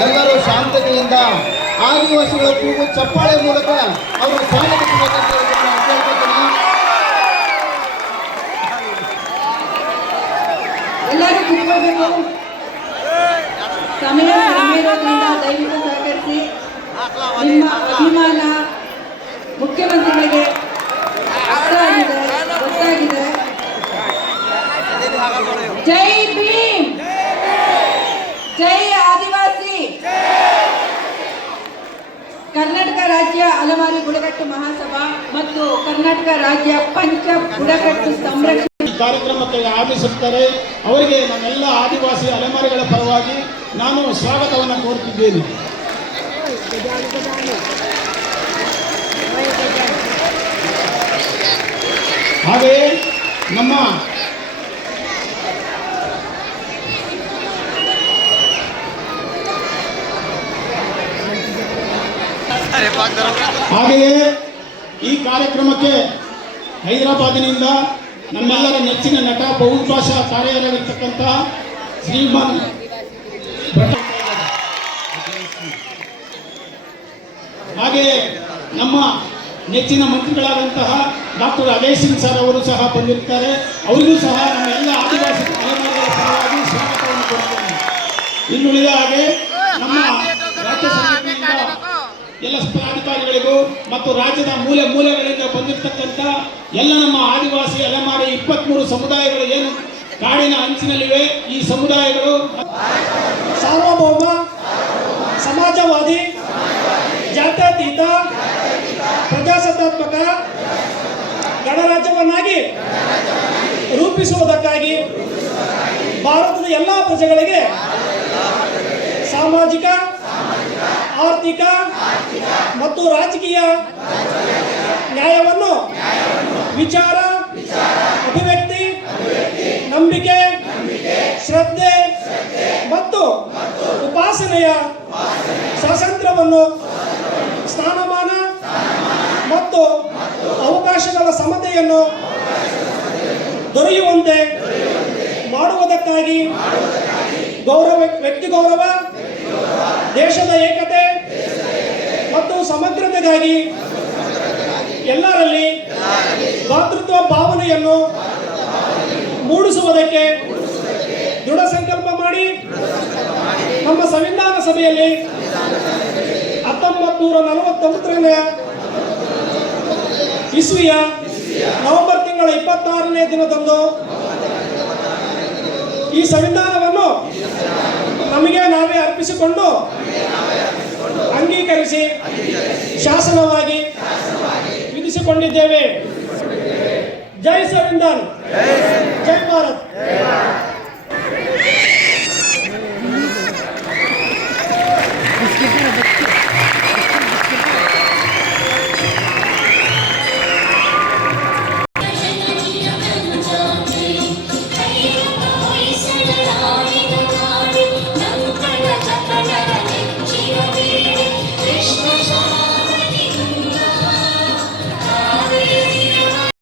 ಎಲ್ಲರೂ ಶಾಂತತೆಯಿಂದ ಆದಿವಾಸಿಗಳ ಕೂಗು ಚಪ್ಪಾಳೆ ಮೂಲಕ ಅವರ ಸ್ವಾಗತಿಸಬೇಕಂತ ಕೇಳ್ಕೊತೀನಿ. ಎಲ್ಲರೂ ಕೂತ್ಕೊಳ್ಬೇಕು. ಸಮಯ ಕಡಿಮೆ ದಯವಿಟ್ಟು ಸಹಕರಿಸಿ. ನಿಮ್ಮ ಅಭಿಮಾನ ಮುಖ್ಯಮಂತ್ರಿಗಳಿಗೆ ಗೊತ್ತಾಗಿದೆ. ಜೈ ಭೀಮ್, ಜೈ ಆದಿವಾಸಿ. ಕರ್ನಾಟಕ ರಾಜ್ಯ ಅಲೆಮಾರಿ ಬುಡಕಟ್ಟು ಮಹಾಸಭಾ ಮತ್ತು ಕರ್ನಾಟಕ ರಾಜ್ಯ ಪಂಚ ಬುಡಕಟ್ಟು ಸಂರಕ್ಷಣೆ ಕಾರ್ಯಕ್ರಮಕ್ಕೆ ಆಗಮಿಸುತ್ತಾರೆ. ಅವರಿಗೆ ನನ್ನೆಲ್ಲ ಆದಿವಾಸಿ ಅಲೆಮಾರಿಗಳ ಪರವಾಗಿ ನಾನು ಸ್ವಾಗತವನ್ನು ಕೋರುತ್ತಿದ್ದೇನೆ. ಹಾಗೆಯೇ ನಮ್ಮ ಈ ಕಾರ್ಯಕ್ರಮಕ್ಕೆ ಹೈದರಾಬಾದಿನಿಂದ ನಮ್ಮೆಲ್ಲರ ನೆಚ್ಚಿನ ನಟ ಬಹುಭಾಷಾ ತಾರೆಯರಾಗಿರ್ತಕ್ಕಂಥ ಶ್ರೀಮಾನ್ ಹಾಗೆಯೇ ನಮ್ಮ ನೆಚ್ಚಿನ ಮಂತ್ರಿಗಳಾದಂತಹ ಡಾಕ್ಟರ್ ಅಜಯ್ ಸಿಂಗ್ ಸರ್ ಅವರು ಸಹ ಬಂದಿರ್ತಾರೆ. ಅವರಿಗೂ ಸಹ ನಮ್ಮ ಎಲ್ಲ ಆದಿವಾಸಿ ತಲೆಮಾರುಗಳ ಪರವಾಗಿ ಸ್ವಾಗತವನ್ನು ಕೊಡುತ್ತೇನೆ. ಇನ್ನುಳಿದ ಹಾಗೆ ನಮ್ಮ ರಾಜ್ಯ ಸರ್ಕಾರದಿಂದ ಎಲ್ಲ ಪದಾಧಿಕಾರಿಗಳಿಗೂ ಮತ್ತು ರಾಜ್ಯದ ಮೂಲೆ ಮೂಲೆಗಳಿಂದ ಬಂದಿರತಕ್ಕಂಥ ಎಲ್ಲ ನಮ್ಮ ಆದಿವಾಸಿ ಅಲೆಮಾರಿ 23 ಸಮುದಾಯಗಳು ಏನು ಕಾಡಿನ ಅಂಚಿನಲ್ಲಿವೆ, ಈ ಸಮುದಾಯಗಳು ಸಾರ್ವಭೌಮ, ಸಮಾಜವಾದಿ, ಜಾತ್ಯತೀತ, ಪ್ರಜಾಸತ್ತಾತ್ಮಕ ಗಣರಾಜ್ಯವನ್ನಾಗಿ ರೂಪಿಸುವುದಕ್ಕಾಗಿ ಭಾರತದ ಎಲ್ಲ ಪ್ರಜೆಗಳಿಗೆ ಸಾಮಾಜಿಕ, ಆರ್ಥಿಕ ಮತ್ತು ರಾಜಕೀಯ ನ್ಯಾಯವನ್ನು ವಿಚಾರ, ಅಭಿವ್ಯಕ್ತಿ, ನಂಬಿಕೆ, ಶ್ರದ್ಧೆ ಮತ್ತು ಉಪಾಸನೆಯ ಸ್ವಾತಂತ್ರ್ಯವನ್ನು, ಸ್ಥಾನಮಾನ ಮತ್ತು ಅವಕಾಶಗಳ ಸಮತೆಯನ್ನು ದೊರೆಯುವಂತೆ ಮಾಡುವುದಕ್ಕಾಗಿ ವ್ಯಕ್ತಿ ಗೌರವ, ದೇಶದ ಏಕತೆ ಮತ್ತು ಸಮಗ್ರತೆಗಾಗಿ ಎಲ್ಲರಲ್ಲಿ ಭಾತೃತ್ವ ಭಾವನೆಯನ್ನು ಮೂಡಿಸುವುದಕ್ಕೆ ದೃಢ ಸಂಕಲ್ಪ ಮಾಡಿ ನಮ್ಮ ಸಂವಿಧಾನ ಸಭೆಯಲ್ಲಿ 1949ನೇ ಇಸ್ವಿಯ ನವೆಂಬರ್ ತಿಂಗಳ 26ನೇ ದಿನದಂದು ಈ ಸಂವಿಧಾನವನ್ನು ನಮಗೆ ನಾವೇ ಅರ್ಪಿಸಿಕೊಂಡು ಅಂಗೀಕರಿಸಿ ಶಾಸನವಾಗಿ ವಿಧಿಸಿಕೊಂಡಿದ್ದೇವೆ. ಜೈ ಸಂವಿಧಾನ್, ಜೈ ಭಾರತ್.